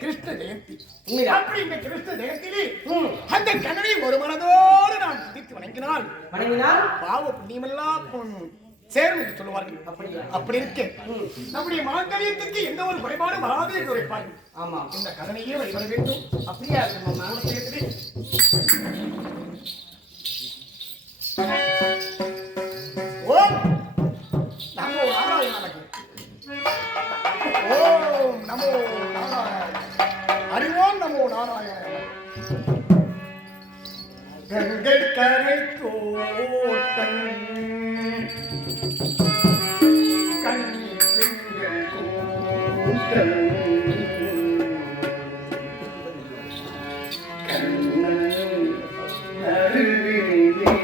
கிருஷ்ண ஜெயந்தி அப்படி இந்த கிருஷ்ண ஜெயந்திலே அந்த கண்ணனை ஒரு மனதோடு நான் துதித்து வணங்கினால் பாவ புண்ணியமெல்லாம் சேரும் என்று சொல்லுவார்கள். அப்படி இருக்கு நம்முடைய மாங்கல்யத்துக்கு எந்த ஒரு குறைபாடும் வராது என்று உரைப்பார்கள். ஆமா, இந்த கண்ணனையே வழிபட வேண்டும். அப்படியா ஓம் நமோ நாராயணனுக்கு ஓம் நமோ நாராயண அறிவோம் நமோ நாராயண கங்கை கரை தோட்டம் கண்ணி பெண்கள் கூட்டம் கண்ணன் அருவிலே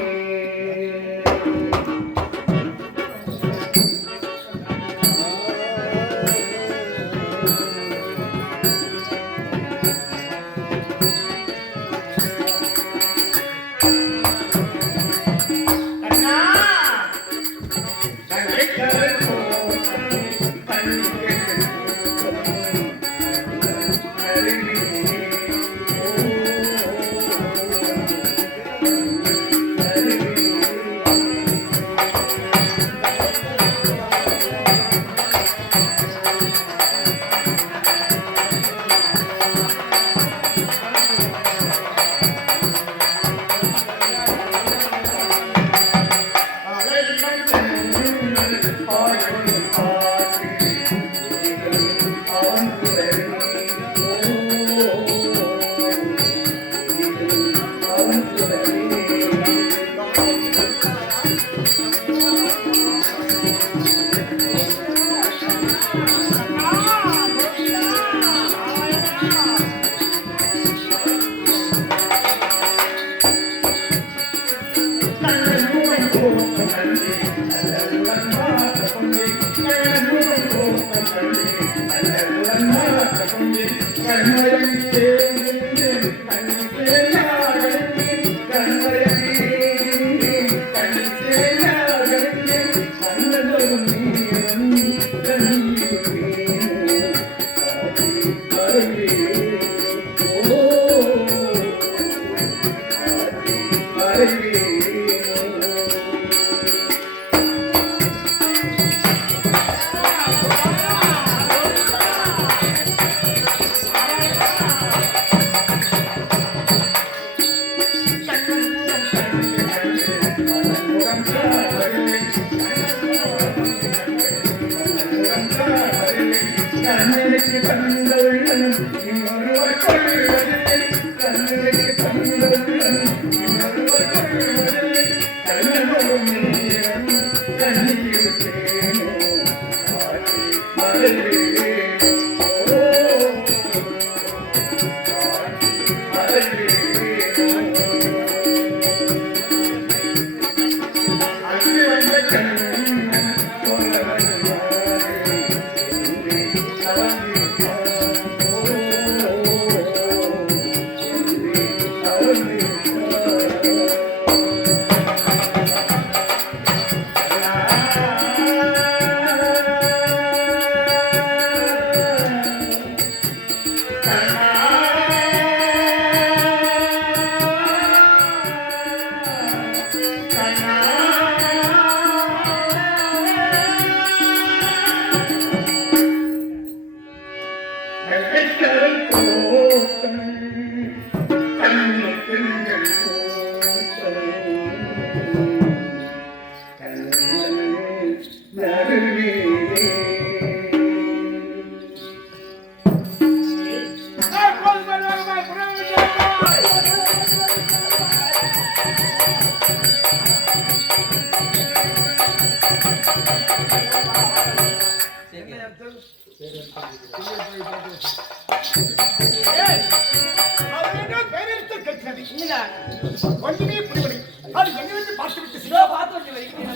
ஒன்றுமே புரியவில்லை. அது என்னவென்று பார்த்துவிட்டு பார்த்து விட்டு வருகிறேன்.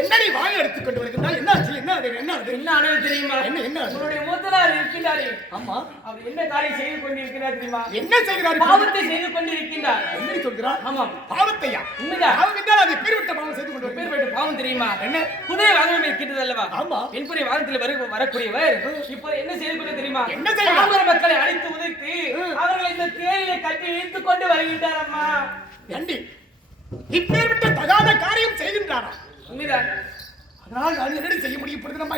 என்னடி வாயை எடுத்துக்கொண்டு வருகிறாய்? என்ன ஆச்சு? என்ன அது? என்ன அது? என்ன ஆனது தெரியுமா? என்ன உன்னுடைய மூத்தனார் இருக்கின்றாரே. ஆமா. அவர் என்ன காரியம் செய்து கொண்டிருக்கிறார் தெரியுமா? என்ன செய்கிறார்? பாவத்தை செய்து கொண்டிருக்கின்றார். என்ன சொல்கிறார்? ஆமா. பாவத்தையா? உண்மைதான். பாவம் என்றால் அது பேர்விட்ட பாவம் செய்து கொண்டு பேர்விட்ட பாவம் தெரியுமா? என்ன? குதிரை வாகனம் இருக்கின்றது அல்லவா? ஆமா. பெண்புரை வாகனத்தில் வரக்கூடியவர் இப்போ என்ன செய்து கொண்டு தெரியுமா? என்ன செய்கிறார்? மக்களை அழைத்து உதைத்து அவர்களை இந்த தேயிலை கட்டி இழுத்துக் கொண்டு வருகின்றார். அம்மா ஏண்டி இப்பேர்விட்ட தகாத காரியம் செய்கின்றாரா? உண்மைதான். அதனால் நான் என்ன செய்ய முடியும்? நம்ம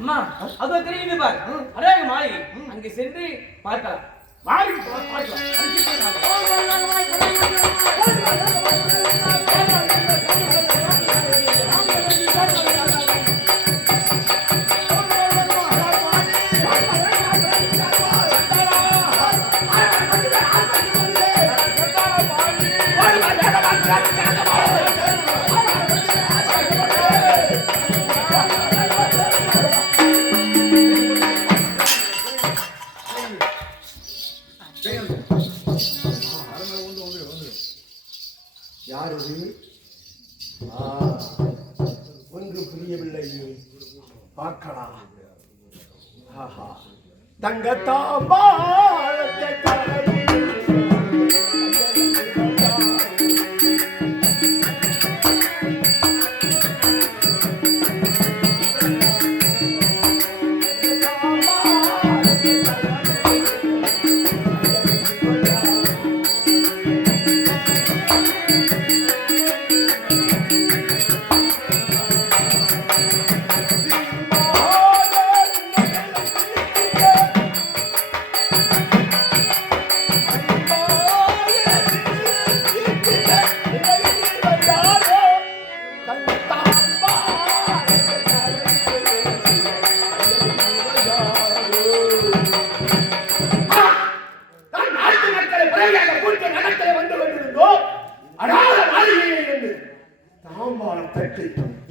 அம்மா அதோ தெரியுது பார், அழகு மாளிகை, அங்கே சென்று பார்க்கலாம். வாரி யாரு ஒன்று புரியவில்லை. பார்க்கலாம். தங்கத்தாம்பாளத்தை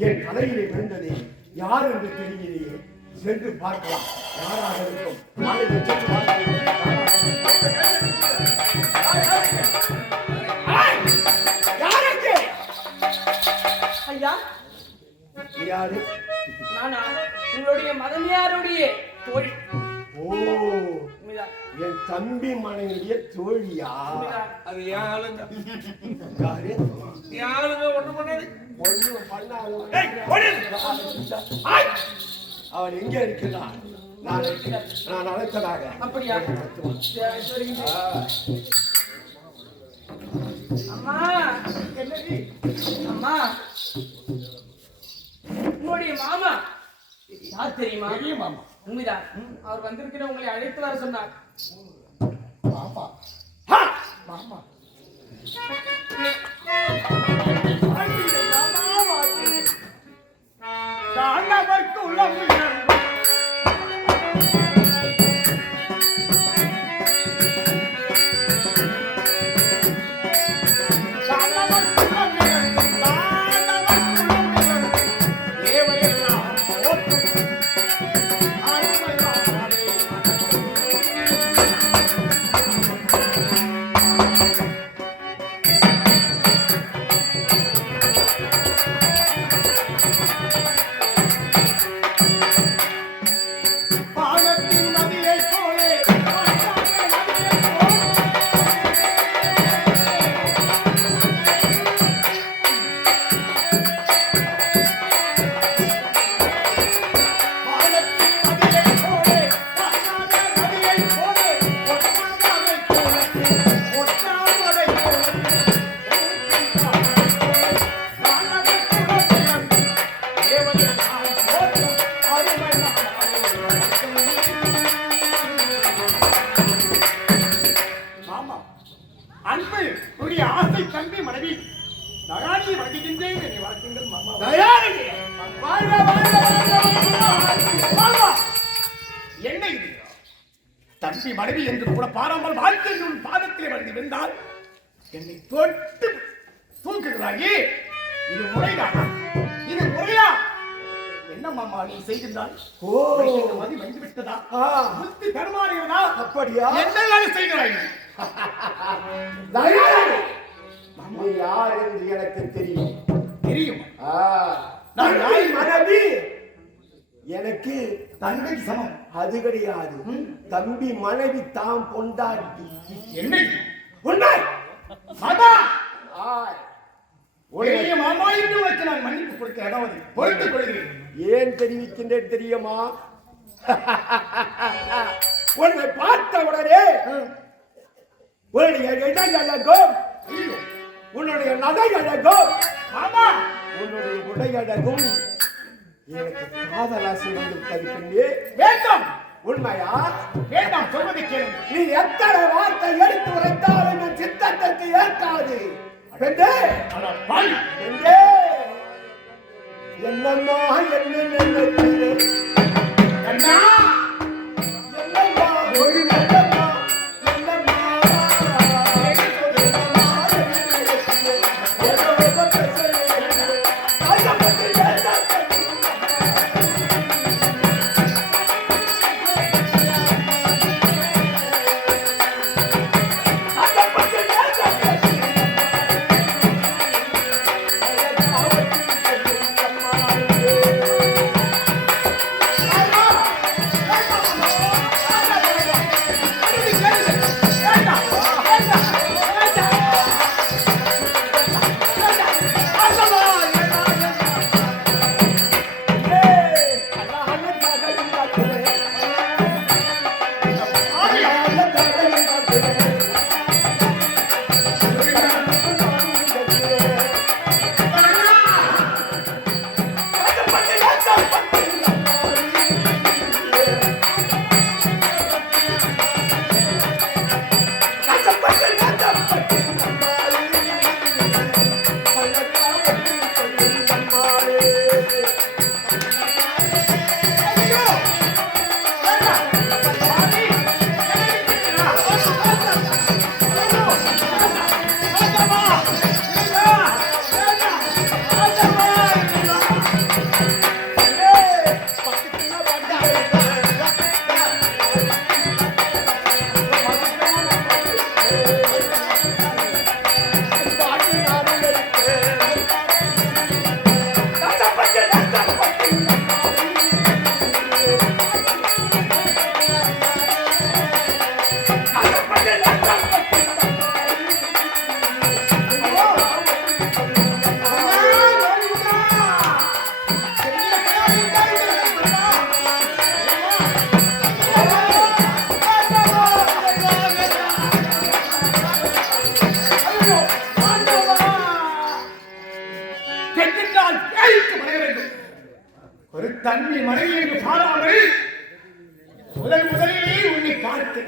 என் தலையிலே விழுந்ததே யார் என்று தெரியலையே. சென்று பார்க்கலாம். யாராக இருக்கும்? ஐயா யாரு? நானா? உங்களுடைய மதனியாருடைய தோழி. ஓ, என் தம்பி மனைவிய தோழியா? அது யாருங்க? யாரு? யாருங்க? ஒண்ணு பண்ணாது. அவன் எங்க இருக்கிறான்? நான் அழைத்ததாக. அப்படியா? அம்மா அம்மா, உங்களுடைய மாமா யார் தெரியுமா? மாமா. உண்மைதான். அவர் வந்திருக்கிற உங்களை அழைத்து வர சொன்னார். மாமா மாமா தாண்டவர்க்கு உள்ளம் தம்பி மனைவி என்று கூட பாராமல் வாழ்க்கை பாதத்திலே வந்து விழுந்தால் என்னை தொட்டு தூக்குகிறாயே, இது முறைதானா? இது முறையா? என்ன மாமா நீ செய்கின்றாய்? இந்த மதி வந்து விட்டதா? புத்தி தடுமாறுகிறதா? அப்படியா? என்ன செய்கிறாய்? நீ யார் என்று எனக்கு தெரியும். தெரியும். நான் நாய் மனைவி. எனக்கு தந்தைக்கு சமம். அது கிடையாது. தம்பி மனைவி தாம் பொண்டாட்டி. என்ன உண்மை? மாமா ஆய். உடைய மாமா என்று உனக்கு நான் மன்னிப்பு கொடுக்க அதாவது பொறுத்துக் கொள்கிறேன். ஏன் தெரிவிக்கின்றேன் தெரியுமா? உன்னை பார்த்த உடனே உன்னுடைய இடையழகும், உன்னுடைய நடையழகும், மாமா உன்னுடைய உடையழகும் எனக்கு காதலாசி வந்து தருகின்றே. வேண்டாம். உண்மையா? வேண்டாம், சொல்வதை கேளுங்க. நீ எத்தனை வார்த்தை எடுத்து உரைத்தாலும் என் சித்தத்திற்கு ஏற்காது. என்னம்மா என்ன நினைக்கிறேன்? கண்ணா என்னம்மா ஒரு என்னம்மா என்னம்மா ஒரு தண்ணி மனைவி பாராமல் முதலிலே உன்னை பார்த்து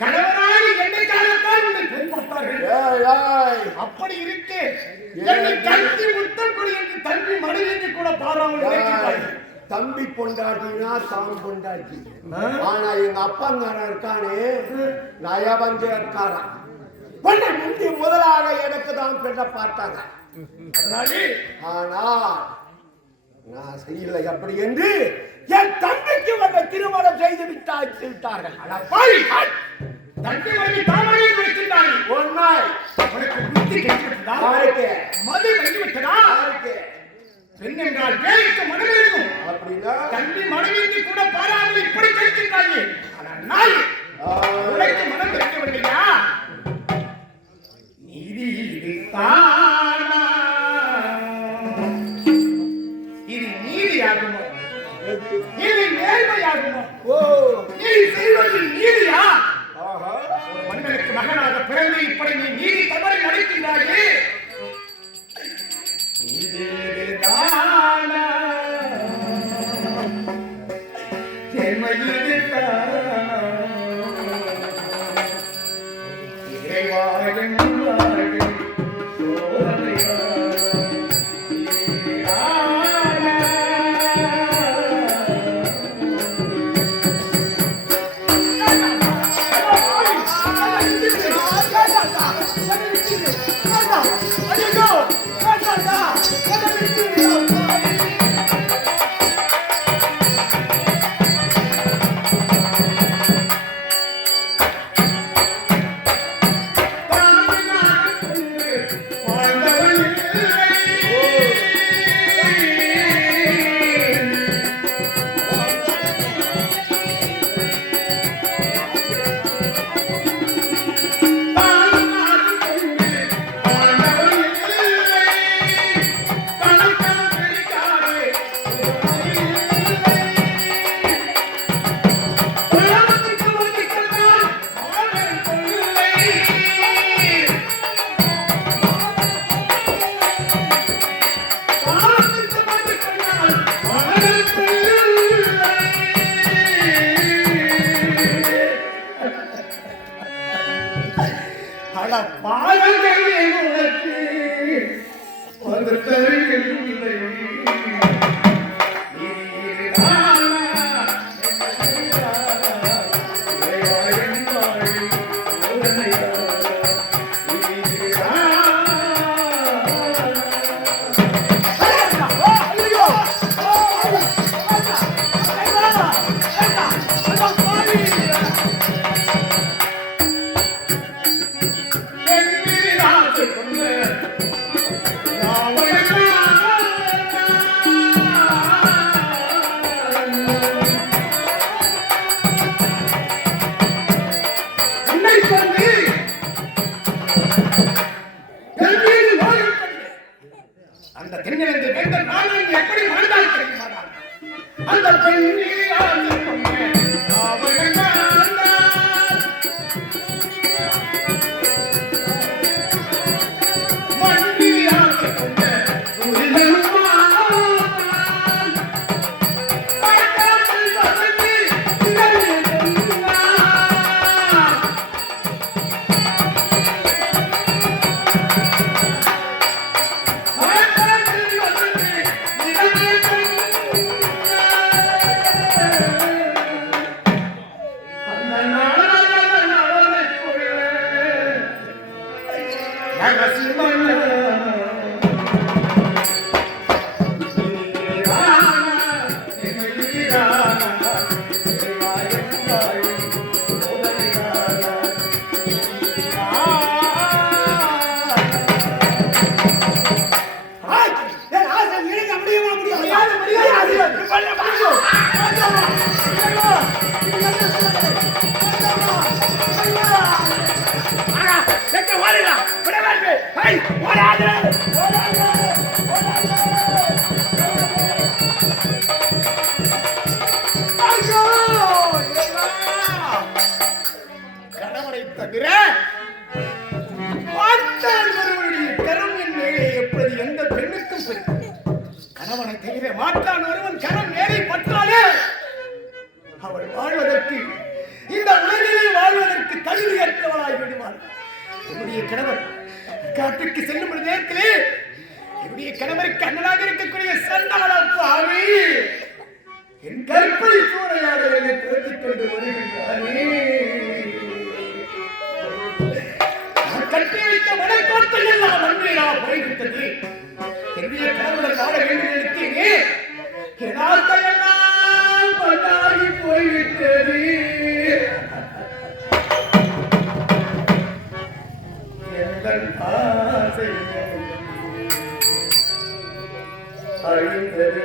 கணவனாய் என்னை காலத்தால் உன்னை பெண்பட்டார்கள். அப்படி இருக்கு என்னை தம்பி முத்தம் கொடு என்று தம்பி மனைவி கூட பாராமல் உரைக்கிறார்கள். தம்பி பொண்டாட்டினா தாம் பொண்டாட்டி. ஆனா எங்க அப்பங்காரன் இருக்கானே நயவஞ்ச இருக்காரா. பொண்ணை முந்தி முதலாக எனக்கு தான் பெண்ணை பார்த்தாங்க. ஆனா நான் செய்யலை அப்படி என்று என் தம்பிக்கு வந்து திருமணம் செய்து விட்டார்கள். தம்பி மனைவி தாமரை வைத்திருந்தார்கள். உண்மை. உனக்கு புத்தி கிடைத்திருந்தா மது வந்துவிட்டதா? பெண் என்றால் பேருக்கு மனம் இருக்கும். அப்படின்னா தம்பி மனைவிக்கு கூட பாராமல் இப்படி கிடைக்கின்றார்கள். ஆனால் உனக்கு மனம் கிடைக்கவில்லையா? நீதி இதுதானா? இது நீதியாகுமோ? இது நேர்மையாகுமோ? நீ செய்வது நீதியா? ஒரு மனிதனுக்கு மகனாக பிறந்து இப்படி நீ நீதி தவறி நடக்கின்றாயே. நீதி இதுதானா? நேர்மை இதுதானா? இறைவாயின் வாழும் சோதனையா? Go! அட பாலகை உனக்கு ஒரு தருகில்லை. அந்த தென்னிலங்கை வேந்தன் நாளை எப்படி வாழ்ந்தால் கிடைக்குமாடா? அந்த பெண்ணிலே ஆழ்ந்து கொண்டேன் அவர்கள் வாழ்ந்தார். மண்ணிலே ஆழ்ந்து கொண்டேன் உயிரிலும் வாழ்ந்தார். பழக்காற்றில் வசந்தி இதழில் கொண்டார். கணவனை தவிர மாற்றான் ஒருவனுடைய கரம் என் மேலே எப்படி எந்த பெண்ணுக்கும் பெரும். கணவனை தவிர மாற்றான் ஒருவன் கரம் மேலே பற்றாலே அவள் வாழ்வதற்கு இந்த உலகிலே வாழ்வதற்கு தகுதியற்றவளாய் விடுவாள். என்னுடைய கணவர் காட்டுக்கு செல்லும் ஒரு நேரத்திலே என்னுடைய கணவருக்கு அண்ணனாக இருக்கக்கூடிய சண்டாள பாவி என் கற்பனை சூறையாக என்னை துரத்திக் கொண்டு வருகின்றானே. நான் கட்டி வைத்த மனக்கோட்டை எல்லாம் மண்ணிலா போய்விட்டது. என்னுடைய கணவனை காண வேண்டும் நினைத்தேனே, என் ஆசையெல்லாம் மண்ணாகி போய்விட்டது. எங்கள் ஆசை அழிந்தது.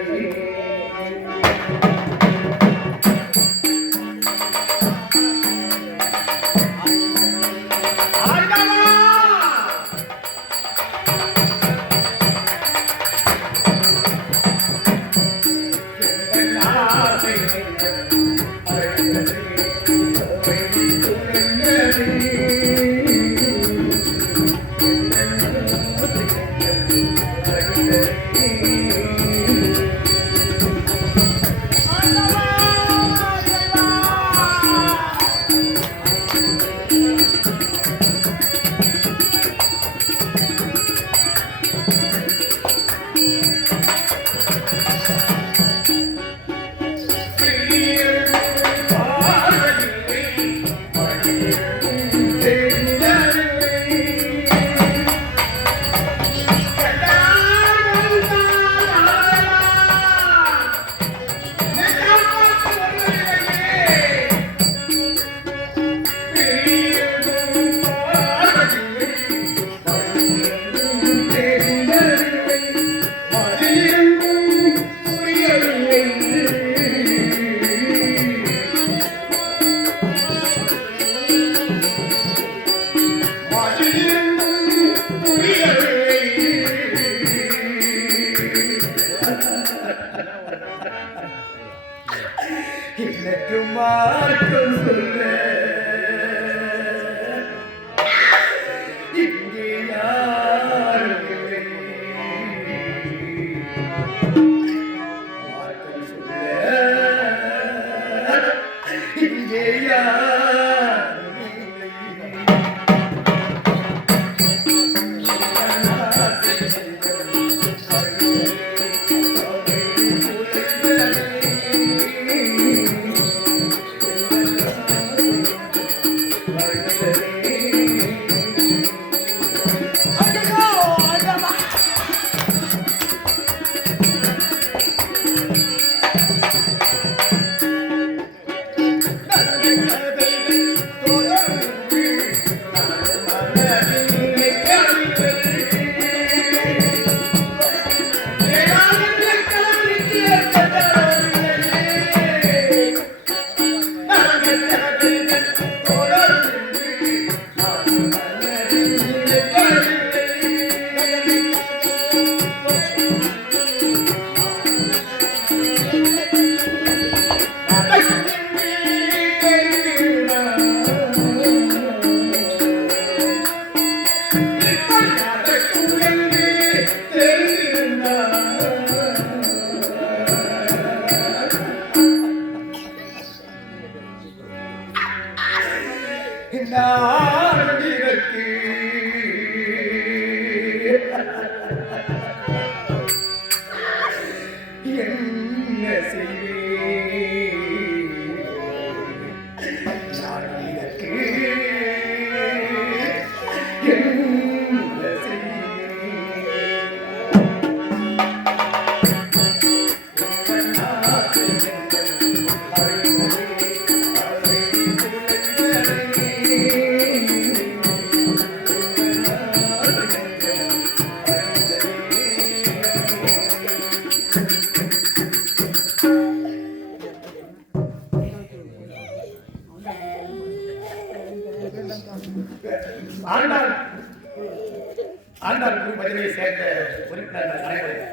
ஆண்டாள் குடும்பத்திலே சேர்ந்த உறுப்பினர்கள் அனைவரும்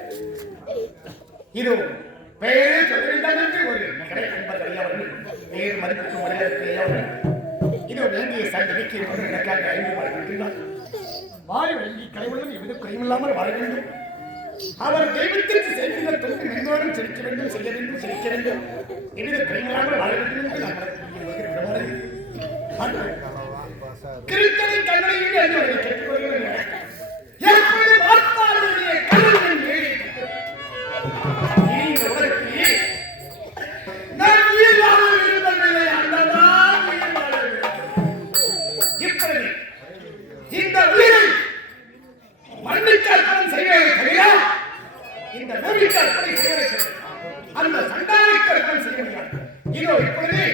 இது பெயரே சொல்லியிருந்தாங்க. ஒரு கடை நண்பர்கள் அவர்கள் பெயர் மதிப்புக்கும் மனிதர்கள் அவர்கள் இது வேண்டிய சந்திக்கு எனக்காக 5 மடங்கு வாழ வேண்டி கலைவர்களும் எவ்வித குறையில்லாமல் வாழ வேண்டும். அவர் தெய்வத்திற்கு செய்திகள் தொகுத்து மென்மோடும் செலுத்த வேண்டும், செய்ய வேண்டும், சிரிக்க வேண்டும், எவ்வித குறையில்லாமல் வாழ வேண்டும் என்று நான் திருத்தணி கண்ணனையில் என்று கேட்டுக்கொள்கிறேன். எப்படி பார்த்தாலுடைய கண்ணன் ஏழை இந்த உலகத்திலே நான் உயிர் வாழ விரும்பவில்லை. அந்ததான் உயிர் வாழ விரும்புகிறேன். இப்படி இந்த உயிரை மண்ணுக்கு அர்ப்பணம் செய்வதை தவிர இந்த பூமிக்கு அர்ப்பணம் செய்வதை தவிர அந்த சண்டாளுக்கு அர்ப்பணம் செய்ய முடியாது. இதோ இப்பொழுது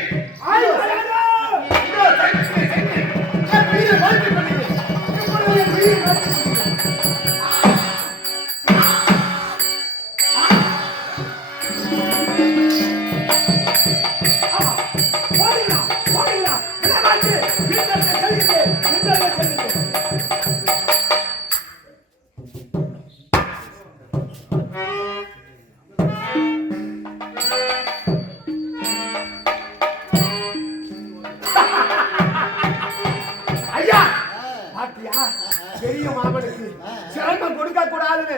பெரிய மாமனுக்கு சிரமம் கொடுக்க கூடாதுன்னு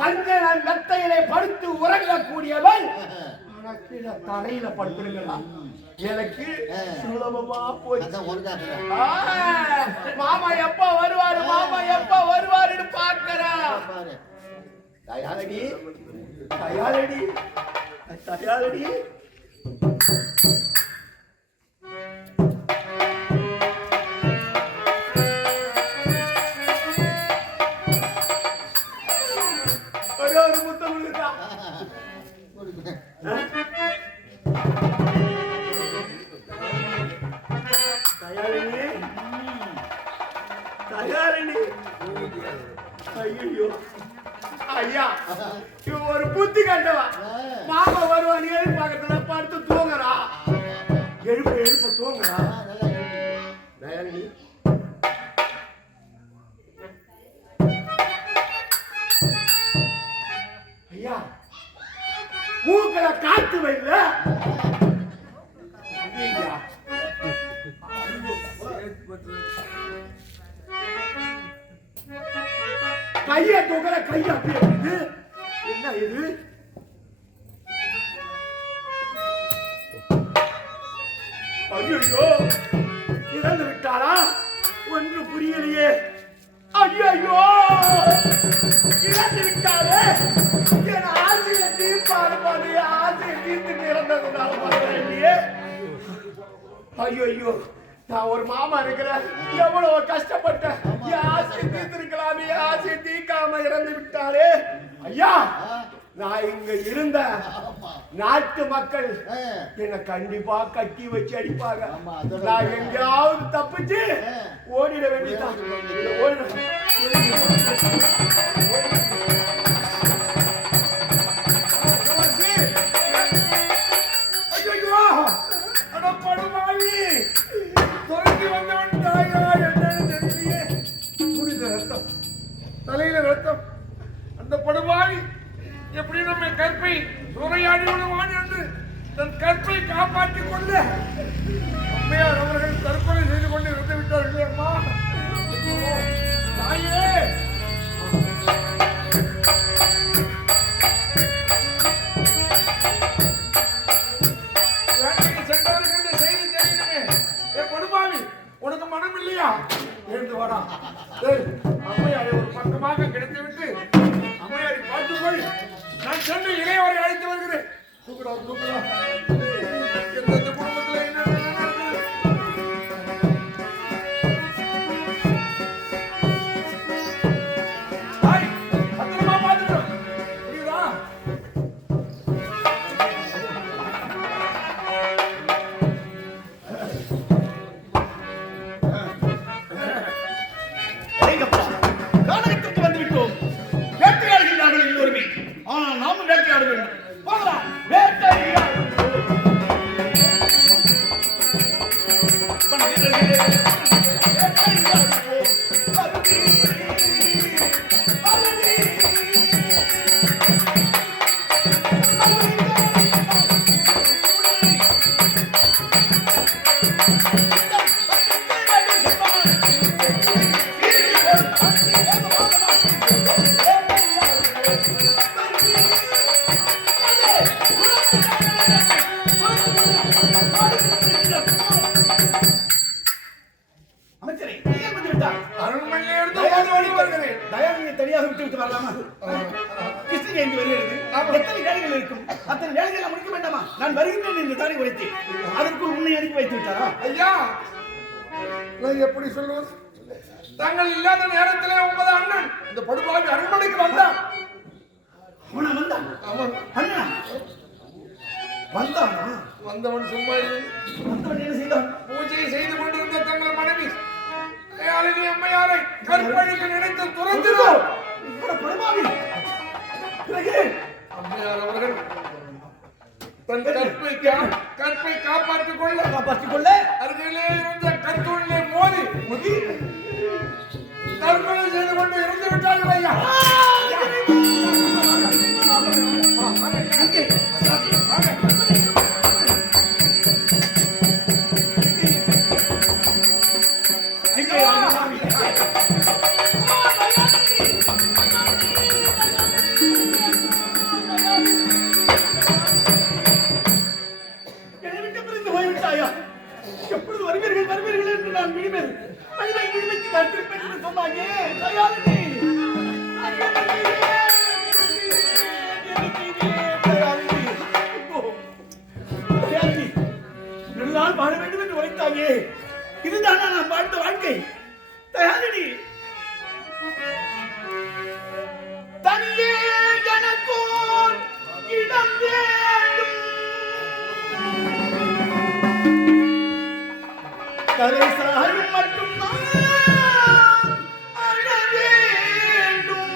மஞ்சள் மெத்தையிலே படுத்து உறங்கக்கூடியவள் தலையில படுத்துருங்களா எனக்கு சுலபமா போச்சு. மாமா எப்ப வருவாரு, மாமா எப்ப வருவாருன்னு பாக்குறா. தயாரடி தயாரடி தயாரடி ஒரு முத்தம் கொடுத்தா தயாரிணி தயாரிணி. ஐயோ ஐயா இவன் ஒரு புத்தி கண்டவா. மாமா வருவான் எதிர்பார்க்கறதுல படுத்து தூங்குறா. எழுப்ப எழுப்ப தூங்குறா. தயாரிணி ஐயா மூக்கல காத்து வைல கைய தூக்கல கைய அப்படியே என்ன இது? ஐயோ இறந்து விட்டாரா? ஒன்று புரியலையே. ஐயோ இறந்து விட்டாரே. என் ஆசைய தீர்ப்பாரு பாரு. ஆசைய தீர்த்து இறந்ததுனால இல்லையே. ஐயோ நான் ஒரு மாமா இருக்கிறேன். எவ்வளவு கஷ்டப்பட்டேன். என் ஆசையை தீர்த்திருக்கலாமே. ஆசையை தீர்க்காம இறந்து விட்டாரே. ஐயா நான் இங்க இருந்த நாட்டு மக்கள் என்ன கண்டிப்பா கட்டி வச்சு அடிப்பாங்க. நான் எங்கேயாவது தப்பிச்சு ஓடிட வேண்டியதான். தலையில ரத்தம். அந்த படுவாய் எப்படி நம்மை கற்பை சூறையாடி விடுவான் என்று தன் கற்பை காப்பாற்றிக் கொள்ள அம்மையார் அவர்கள் தற்கொலை செய்து கொண்டு இருந்து விட்டார்கள். அம்மா தாயே சென்றவருக்கு இந்த செய்தி தெரியணுமே. படுபாவி உனக்கு மனம் இல்லையா? எழுந்து வாடா. அம்மையாரை ஒரு பக்கமாக கிடைத்து விட்டு அம்மையாரை பார்த்துக்கொள். நான் சென்று இளையவரை அழைத்து வருகிறேன். தூக்குடா தூக்குடா. எந்த குடும்பத்தில் என்ன நடக்குது? பத்திரமா பார்த்துக்கணும் புரியுதா? வேட்டையாடுகிறார்கள் எல்லோருமே. ஆனால் நாமும் வேட்டையாட வேண்டும். போகலாம் வேட்டையாடுகிறோம். தயாநிதியை தனியாக விட்டு வரலாமா? கிருஷ்ண ஜெயந்தி வருகிறது. எத்தனை வேலைகள் இருக்கும்? அத்தனை வேலைகள் முடிக்க வேண்டாமா? நான் வருகின்றேன் என்று தானே உரைத்தேன். அதற்குள் உன்னை அனுப்பி வைத்து விட்டாரா? ஐயா, நான் எப்படி சொல்வது? தாங்கள் இல்லாத நேரத்திலே 9 அண்ணன் இந்த படுபாவி அரண்மனைக்கு வந்தான். அவனா வந்தான்? அவன் அண்ணா வந்தானா? வந்தவன் சும்மா இல்லை. வந்தவன் என்ன செய்தான்? பூஜையை செய்து கொண்டிருந்த தங்கள் மனைவி தயாளினி அம்மையாரை கற்பழிக்க நினைத்து துரத்தினோம். இப்படி படுபாவி. பிறகு அம்மையார் அவர்கள் தன் கற்பை காப்பாற்றிக் கொள்ள அருகிலே இருந்த கற்தூணிலே மோதி தற்கொலை செய்து கொண்டு இறந்து விட்டார்கள் ஐயா. எப்பொழுது வருவீர்கள் என்று நான் விடுவேன். விடுவித்து கருத்திருப்பேன் என்று சொன்னாங்க. தயாரினி நான் வாழ வேண்டும் என்று உரைத்தாயே. இதுதான் நான் வாழ்ந்த வாழ்க்கை. தயாரினி தனியே எனக்கோர் இடம் வேண்டும். தலை சாயும் மட்டும் அழ வேண்டும்.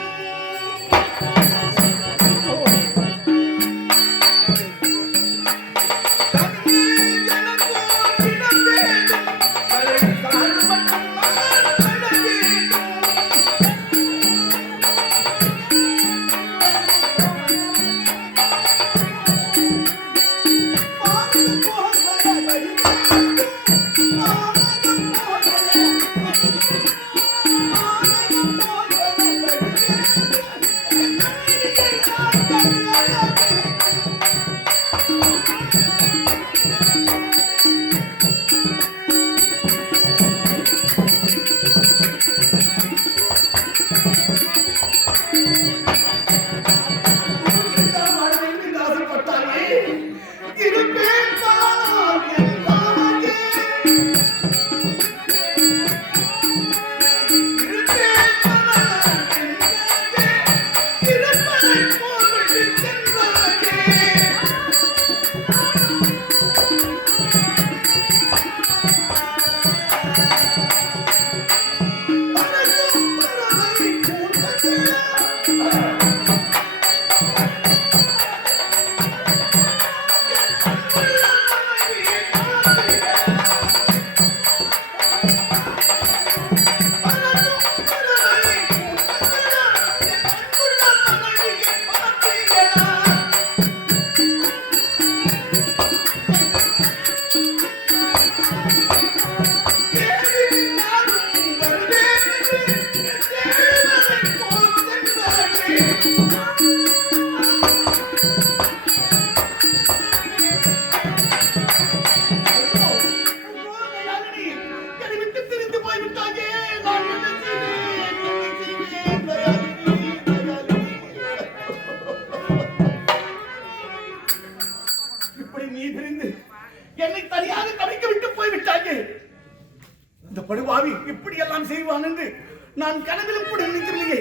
நான் கனவிலும் கூட நினைக்கவில்லை.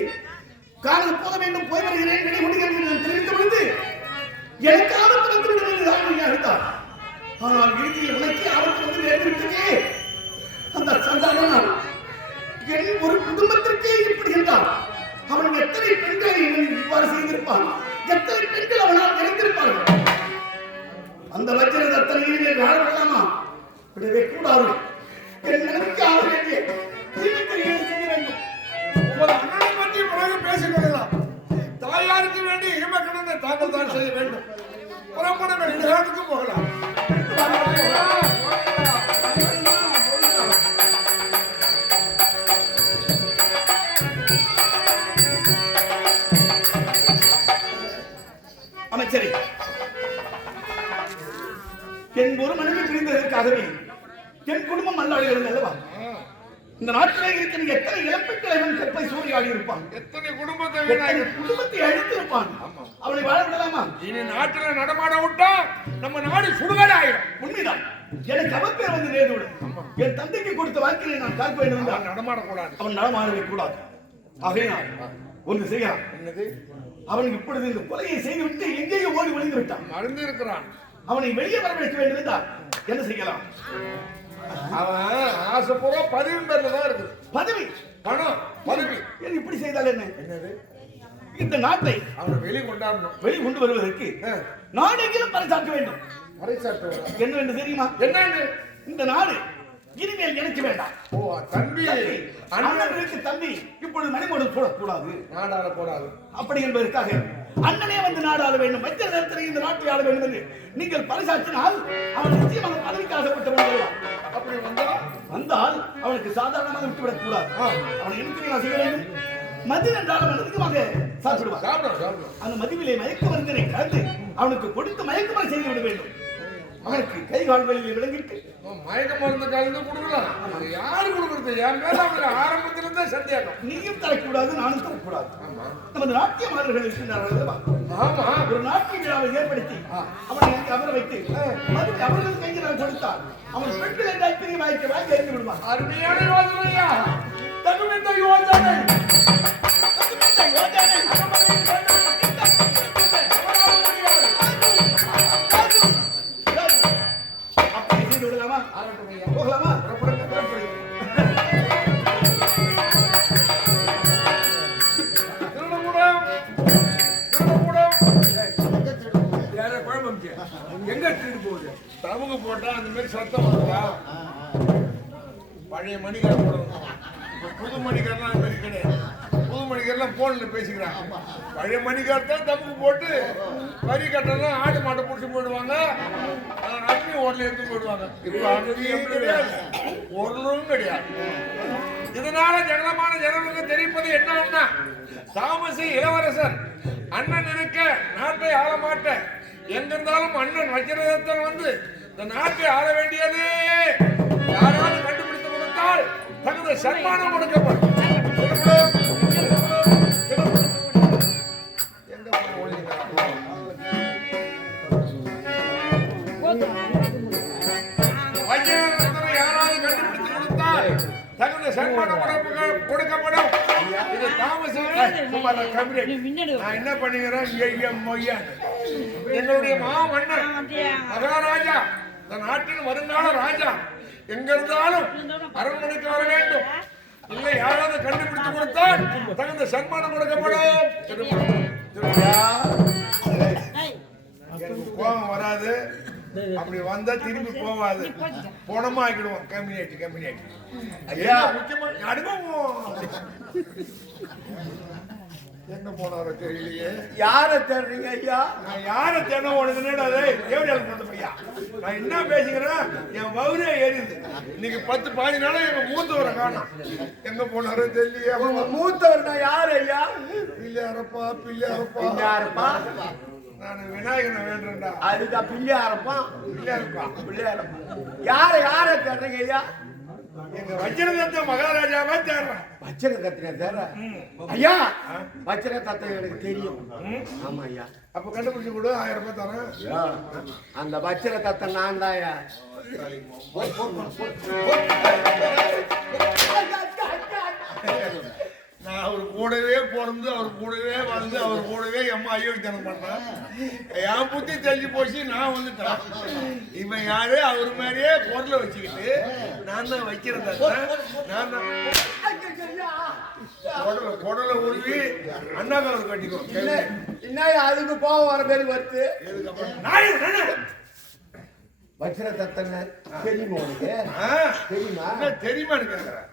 காலம் போத வேண்டும், போய் வருகிறேன், விடை முடிகிறேன் என்று தெரிவித்த பொழுது எனக்கு ஆபத்து வந்துவிடும் என்று தான் அழைத்தார். ஆனால் இறுதியில் உனக்கு ஆபத்து வந்து நேர்ந்துவிட்டதே. அந்த சந்தானம் என் ஒரு குடும்பத்திற்கே இப்படி என்றான். அவன் எத்தனை பெண்களை இவ்வாறு செய்திருப்பான், எத்தனை பெண்கள் அவனால் நிறைந்திருப்பார்கள். அந்த வஜ்ர அத்தனை வாழ வேண்டாமா? விடவே கூடாது. என் நிலைமைக்கு ஆக வேண்டிய செய்ய வேண்டும். உங்கள் அண்ணனை பற்றி பிறகு பேசிக்கொள்ளலாம். தாயாருக்கு வேண்டி ஈமக்கணனை தாங்கள் தான் செய்ய வேண்டும். புறப்பட இடத்துக்கு போகலாம். அமைச்சரே, என் ஒரு மனைவி பிரிந்ததற்காகவே என் குடும்பம் அல்லாடுகிறது அல்லவா? இந்த நாட்டிலே இருக்கிற எத்தனை இழப்பிற்கு அவன் கற்பை சூறையாடி இருப்பான், எத்தனை குடும்பத்தை எத்தனை குடும்பத்தை அழித்திருப்பான். அவனை வாழ விடலாமா? இனி நாட்டில் நடமாட விட்டா நம்ம நாடு சுடுகாடு ஆயிடும். உண்மைதான். எனக்கு அவப்பேர் வந்து நேர்ந்துவிடும். என் தந்தைக்கு கொடுத்த வாக்கினை நான் காக்க வேண்டும் என்றால் நடமாடக்கூடாது, அவன் நடமாடவே கூடாது. ஆகையினால் ஒன்று செய்யலாம். என்னது? அவன் இப்பொழுது இந்த கொலையை செய்துவிட்டு எங்கேயோ ஓடி ஒளிந்து விட்டான். மருந்து இருக்கிறான். அவனை வெளியே வரவழைக்க வேண்டும் என்றால் என்ன செய்யலாம்? அவன் ஆசைப்பூர்வ பதவியின் பேர்ல தான் இருக்குது. பதவி, பணம், பதவி. என்ன இப்படி செய்தால் என்ன? என்னது? இந்த நாட்டை அவனை வெளி கொண்டாடணும். வெளி கொண்டு வருவதற்கு நாடெங்கிலும் பறைசாற்ற வேண்டும். பறைசாற்ற என்ன என்று தெரியுமா? என்னன்னு? இந்த நாடு இனிமேல் எனக்கு வேண்டாம். ஓ தம்பி, அண்ணனுக்கு தம்பி இப்பொழுது மணிமோடு போடக்கூடாது, நாடாள கூடாது அப்படி என்பதற்காக அண்ணனே வந்து நாடாள வேண்டும், மத்திய நேரத்தில் இந்த நாட்டை ஆள வேண்டும் என்று நீங்கள் பரிசாற்றினால் அவன் நிச்சயமாக பதவிக்கு ஆசைப்பட்டவன். அப்படி வந்தால் அவனுக்கு சாதாரணமாக விட்டுவிடக் கூடாது. அவனை என்ன செய்ய வேண்டும்? மது என்றால் அவன் அதிகமாக சாப்பிடுவான். அந்த மதுவிலே மயக்க மருந்தினை கலந்து அவனுக்கு கொடுத்து மயக்கமரை செய்து விட வேண்டும். அவனுக்கு கை கால்களில் விளங்கிட்டு மயக்க மருந்து கலந்து கொடுக்கலாம். யாரு கொடுக்கறது? என் மேல அவங்க ஆரம்பத்திலிருந்தே சந்தேகம். நீயும் தரக்கூடாது, நானும் தரக்கூடாது. நமது நாட்டிய மாணவர்கள் இருக்கின்றார்கள். ஆமா, ஒரு நாட்டிய விழாவை ஏற்படுத்தி அவனை அங்கே அமர வைத்து மது அவர்கள் கையில் நான் கொடுத்தால் அவன் பெண்கள் என்ற பெரிய வாய்க்க வாங்கி அறிந்து விடுவான். அருமையான யோசனையா? தகுந்த யோசனை. அப்படி செய்து விடலாமா? போகலாமா? எங்க திருடு போகுது? தமுகு போட்டா அந்த மாதிரி சத்தம் வருதா? பழைய மணிக்கார போடணும். புது மணிக்காரெல்லாம் அந்த மாதிரி கிடையாது. புது மணிக்காரெல்லாம் போன்ல பேசிக்கிறாங்க. பழைய மணிக்கார தான் தமுகு போட்டு வரி கட்டெல்லாம் ஆடு மாட்டை பிடிச்சி போயிடுவாங்க, அக்னி ஓடல எடுத்து போயிடுவாங்க. இப்ப அங்கேயும் கிடையாது, ஒன்றும் கிடையாது. இதனால ஜனமான ஜனங்களுக்கு தெரிவிப்பது என்னன்னா, தாமசி இளவரசர் அண்ணன் இருக்க நாட்டை ஆள மாட்டேன், எங்கிருந்தாலும் அண்ணன் வஜ்ரதத்தன் வந்து இந்த நாட்டை ஆள வேண்டியது. யாராவது கண்டுபிடித்து கொடுத்தால் தகுந்த சன்மானம் கொடுக்கப்படும். வஜ்ரதத்தனை யாராவது கண்டுபிடித்து கொடுத்தால் தகுந்த சன்மானம் கொடுக்கப்படும். இது தாமசி நான் என்ன பண்ணுகிறேன்? எங்களுடைய மாமன்னர் மகாராஜா, இந்த நாட்டின் வருங்கால ராஜா எங்க இருந்தாலும் அரண்மனைக்கு வர வேண்டும். இல்லை யாராவது கண்டுபிடித்து கொடுத்தால் தகுந்த சன்மானம் கொடுக்கப்படும். எனக்கு கோபம் வராது, அப்படி வந்தா திரும்பி போவாது, போனமா ஆக்கிடுவோம். கம்யூனிட்டி ஐயா முக்கியமா அனுபவம். எங்க போனாரோ தெரியலையே. யாரை தேடுறீங்க ஐயா? நான் யாரை தேட உனக்கு தேவையாளர் பண்ண நான் என்ன பேசுகிறேன்? என் வவுரே ஏறிது. இன்னைக்கு 10-15 நாளா எங்க மூத்தவரை காணோம். எங்க போனாரோ தெரியலையே. மூத்தவர்னா யாரு ஐயா? பிள்ளையாரப்பா, பிள்ளையாரப்பா. நான் விநாயகனை வேண்டேன்டா. அதுதான் பிள்ளையாரப்பா. பிள்ளையாரப்பா. யாரை தேடுறீங்க ஐயா? எங்க வஜ்ரதத்த மகாராஜாவா தேடுறேன். வஜ்ரதத்தை தேடுற ஐயா? வஜ்ரதத்தை எனக்கு தெரியும். ஆமா ஐயா. அப்ப கண்டுபிடிச்சு கொடு, 1000 ரூபாய் தரேன். அந்த வஜ்ரதத்தை நான் தான் ஐயா. நான் அவர் கூடவே பிறந்து, அவர் கூடவே வந்து, அவர் கூடவே அம்மா அயோக்கியத்தனம் பண்ணேன். என் புத்தி தெரிஞ்சு போச்சு, நான் வந்துட்டேன். இவன் யாரு? அவர் மாதிரியே பொருளை வச்சுக்கிட்டு நான் தான் வைக்கிறத, நான் தான் குடலை உருவி அண்ணாக்காரர் கட்டிக்கோ. என்ன அதுக்கு போக வர பேரு வருது? வஜ்ரதத்தனை தெரியுமா உனக்கு? தெரியுமா? தெரியுமான்னு கேட்கிறேன்.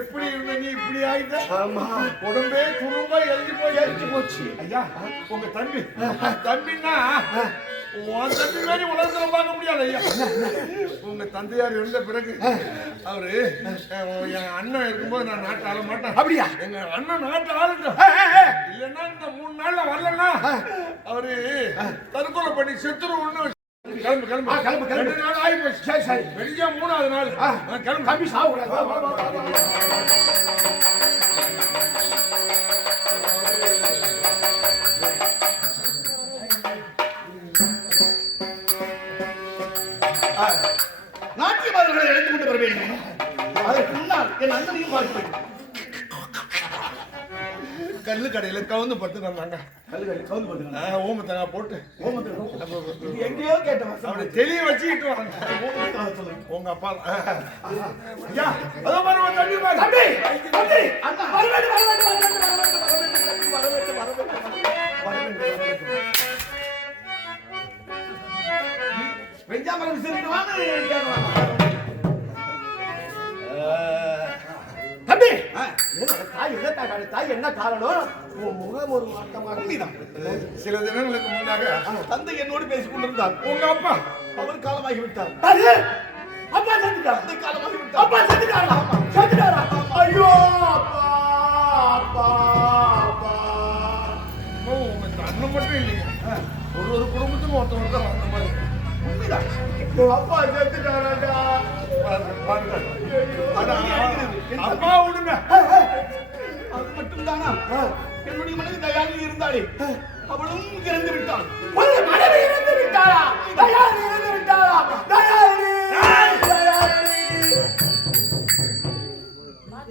எப்படி இருந்த நீ இப்படி ஆயிட்ட? உடம்பே குறும்பா எழுதி போச்சு. ஐயா உங்க தம்பின்னா உன் தம்பி மாதிரி உலகத்துல பார்க்க முடியாது. ஐயா உங்க தந்தையார் இருந்த பிறகு அவரு என் அண்ணன் இருக்கும்போது நான் நாட்டை ஆள மாட்டேன். அப்படியா? எங்க அண்ணன் நாட்டை ஆளுட்டோம். இல்லைன்னா இந்த 3 நாள்ல வரலன்னா அவரு தற்கொலை பண்ணி செத்துருவோம்னு. கிளம்பு கிளம்பு கிளம்பு, கிளம்பு. 2 நாள் ஆகி போச்சு. சரி சரி வெளியா 3ஆவது நாள் கிளம்பு. தம்பி சாப்பிட நாட்டியமார்களை அழைத்துக் கொண்டு வர வேண்டும். அதற்கு முன்னால் என் அண்ணனையும் பார்ப்பேன். கல்லு கடையில கவுந்து படுத்து வந்தாங்க. ஓமத்தங்க போட்டு எங்கேயோ கேட்டவன் அவனை தெளிய வச்சுக்கிட்டு வாங்க. உங்க அப்பா ஐயா அதோ பாருங்க தண்ணி பாரு. தம்பி தம்பி அண்ணா வர வேண்டும் வர வேண்டும் வர வேண்டும் வர வேண்டும் வர வேண்டும் வர வேண்டும். வெஞ்சாமரம் விசிறிடுவான்னு கேட்கலாம். தம்பி தாய் என்ன காரணம்? உன் முகம் ஒரு மாற்றமாக உண்மைதான். சில தினங்களுக்கு முன்னாக தந்தை என்னோடு பேசிக் கொண்டிருந்தார். உங்க அப்பா அவர் காலமாகி விட்டார். அப்பா செத்துட்டார். தந்தை காலமாகி விட்டார். அப்பா செத்துட்டாரா? செத்துட்டாரா? ஐயோ அப்பா அப்பா அப்பா. உங்க அண்ணன் மட்டும் இல்லைங்க, ஒரு குடும்பத்துக்கும் ஒருத்தவங்க தான் அந்த மாதிரி. உண்மைதான். அப்பா செத்துட்டாராடா. அப்பா விடுங்க. அது மட்டும் தானா? என்னுடைய மனைவி தயாரில் இருந்தாளே, அவளும் இறந்து விட்டாள். மனைவி இறந்து விட்டாளா? தயாரி இறந்து விட்டாளா? தயாரி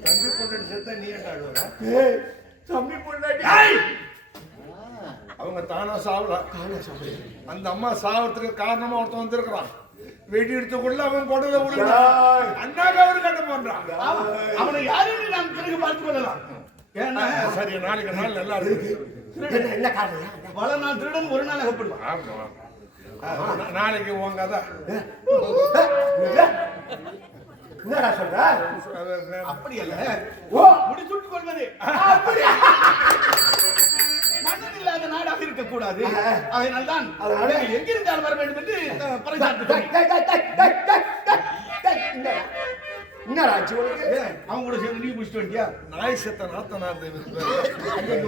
தம்பி பொண்டாட்டி செத்தா நீ என்ன ஆடுவா? தம்பி பொண்டாட்டி அவங்க தானா சாவல. அந்த அம்மா சாவறதுக்கு காரணமா ஒருத்தன் வந்திருக்கிறான். வெடி எடுத்துக்குள்ள அவன் கொடல விடுங்க. அண்ணாக்கு அவரு கட்ட பண்றான். அவனை யாருன்னு நாம் பிறகு பார்த்துக் கொள்ளலாம். ஏன்னா சரி, நாளைக்கு நாள் நல்லா இருக்கு. என்ன காரணம்? பல நாள் திருடன் ஒரு நாள் அகப்படுவான். நாளைக்கு உங்க அதான் என்னடா சொல்ற? அப்படி அல்ல, ஓ முடிச்சுட்டுக் கொள்வது மன்னன் இல்லாத நாடாக இருக்கக்கூடாது. அதனால்தான் நீங்கள் எங்கிருந்தால் வர வேண்டும் என்று பறைசாற்றுகிறேன். என்னடா ஆச்சு உனக்கு? அவங்க கூட சேர்ந்து நீ முடிச்சுட்டு வண்டியா? நாய் செத்த நாத்தனார்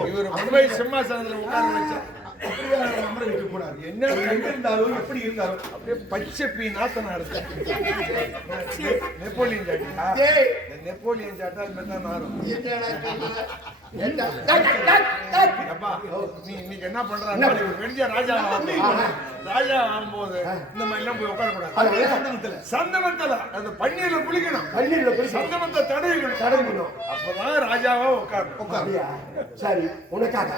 இவர் மும்பை சிம்மாசனத்துல உட்கார வச்சா அப்படியே அமர வைக்க கூடாது. என்ன இருந்தாரோ எப்படி இருந்தாரோ அப்படியே பச்சை பீ நாத்தனார் நெப்போலியன் சாட்டா. நெப்போலியன் சாட்டா அது மாதிரி தான் நாரும். அப்பா நீ இன்னைக்கு என்ன பண்ற? வெடிஞ்ச ராஜா ராஜா ஆகும்போது இந்த மாதிரி எல்லாம் போய் உட்கார கூடாது. சந்தனத்துல அந்த பன்னீர்ல குளிக்கணும். சந்தனத்தை தடவிக்கணும். அப்பதான் ராஜாவா உட்காரணும். சரி, உனக்காக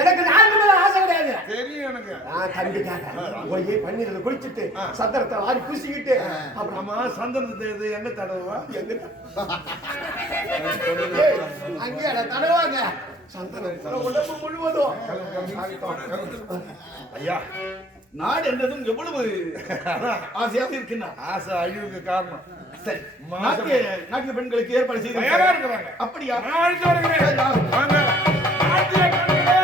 எனக்கு நான் ஆசை கிடையாது. தெரியும் எனக்கு. தம்பிக்காக போய் பன்னீர்ல குளிச்சுட்டு சந்தனத்தை வாரி பூசிக்கிட்டு அப்புறமா சந்தனத்தை எங்க தடவுவா? அங்கே தடவாங்க சந்தனம் உடம்பு முழுவதும். ஐயா, நாடு என்றதும் எவ்வளவு ஆசையாக இருக்கின்றார். ஆசை அழிவுக்கு காரணம். சரி, நாட்டிய பெண்களுக்கு ஏற்பாடு செய்து தயாரா இருக்கிறாங்க. அப்படியா? நான் அழைத்து வருகிறேன். வாங்க. நாட்டிய பெண்களே.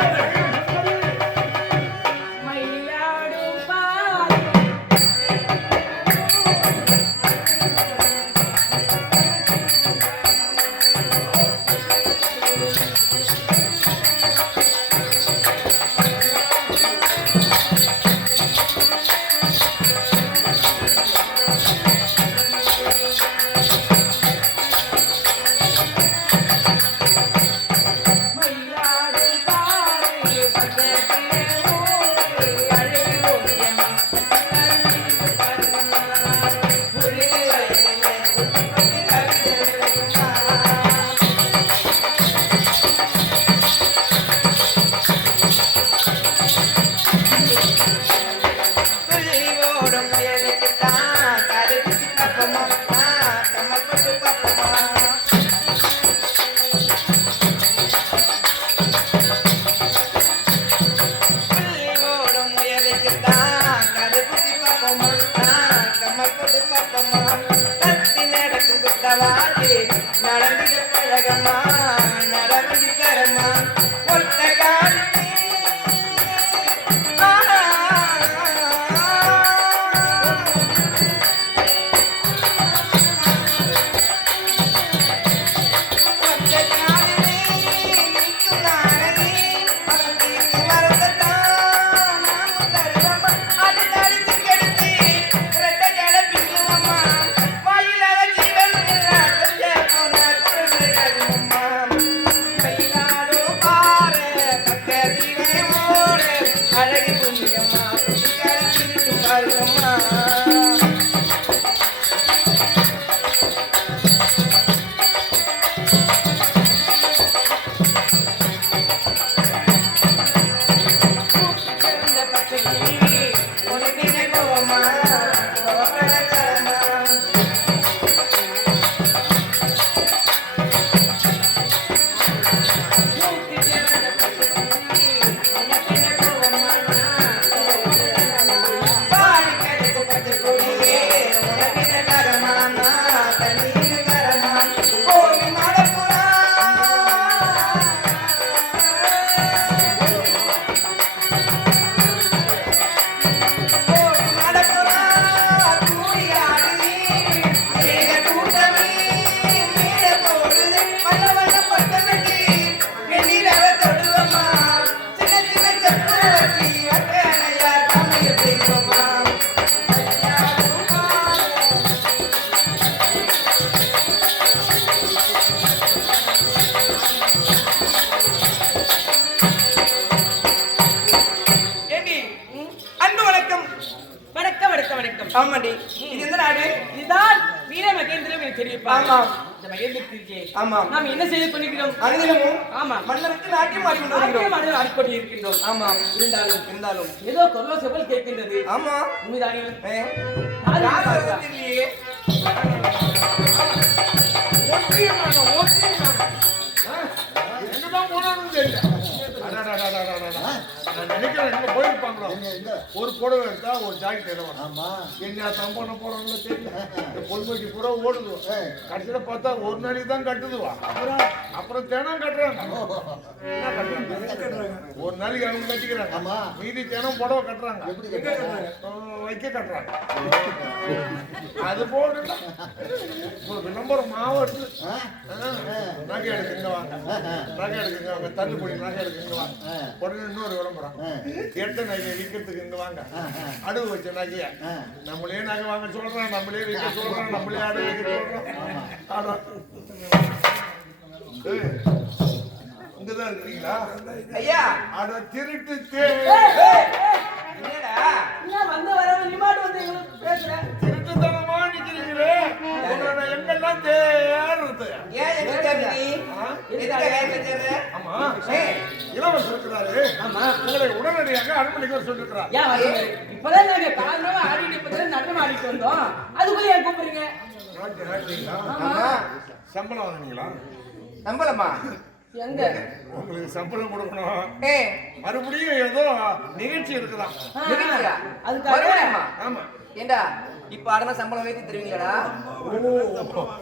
ஆமாடி. இது எந்த நாடு? இதுதான் வீர மகேந்திரம் எனக்கு தெரியுப்பா. ஆமாம். இந்த மகேந்திரத்திற்கே ஆமாம். நாம் என்ன செய்து கொண்டிருக்கிறோம்? அனுதினமும் ஆமா, மன்னருக்கு நாட்டியம் ஆடி கொண்டு வருகிறோம். நாட்டியம் ஆடிக்கொண்டு இருக்கின்றோம். ஆமாம். இருந்தாலும் ஏதோ கொல்லோ செவல் கேட்கின்றது. ஆமா. உண்மைதானே? யார் தெரியலையே. எங்கதான் போனாலும் தெரியல. நான் நினைக்கிறேன் எங்க போயிருப்பாங்களோ. ஒரு புடவை எடுத்தா ஒரு ஜாக்கெட் எடுவாங்க. என்ன தம்பன போறோம்ல தெரியல. இந்த பொதுமைக்கு பூரா ஓடுது. கடைசியில பார்த்தா ஒரு நாளைக்கு தான் கட்டுதுவா. அப்புறம் தினம் கட்டுறாங்க. என்ன கட்டுறாங்க? ஒரு நாளைக்கு அவங்க கட்டிக்கிறாங்க. மீதி தினம் புடவை கட்டுறாங்க. வைக்க கட்டுறாங்க. அது போல விளம்பரம் மாவட்டு நகை எடுக்குங்க வாங்க, நகை எடுக்குங்க வாங்க, தள்ளுபடி நகை எடுக்குங்க வாங்க. உடனே இன்னொரு விளம்பரம், எட்ட நகை விற்கிறதுக்கு இங்க வாங்க, அடவு வச்ச நகைய நம்மளே நகை வாங்க சொல்றோம், நம்மளே விற்க சொல்றோம், நம்மளே அடவு வைக்க சொல்றோம். இங்கதான் இருக்கிறீங்களா ஐயா? அத திருட்டு என்னடா வந்து வரவன் நிமாட்டு வந்து எங்களுக்கு பேசுற திருட்டுத்தனமா நிக்கிறீங்களே, உங்களை எங்கெல்லாம் தேர்றது? ஏன் எங்க தேடுற நீ? எதுக்காக எங்க தேடுற? ஆமா, இளவரசர் இருக்கிறாரு. ஆமா, உங்களை உடனடியாக அனுமதிக்க சொல்லிருக்கிறார். ஏன் வரீங்க? இப்பதான் நாங்க காரணமா ஆடிட்டு இப்பதான் நடனம் ஆடிட்டு வந்தோம், அதுக்குள்ள ஏன் கூப்பிடுறீங்க? நாட்டிங்களா? ஆமா. சம்பளம் வாங்கினீங்களா? நம்பலமா? எங்க உங்களுக்கு சம்பளம் கொடுக்கணும். ஏ மறுபடியும் ஏதோ நிகழ்ச்சி இருக்குதான். நிகழ்ச்சியா? அதுக்காக மறுபடியுமா? ஆமா. ஏண்டா இப்ப அடனா சம்பளம் ஏத்தி தருவீங்களாடா?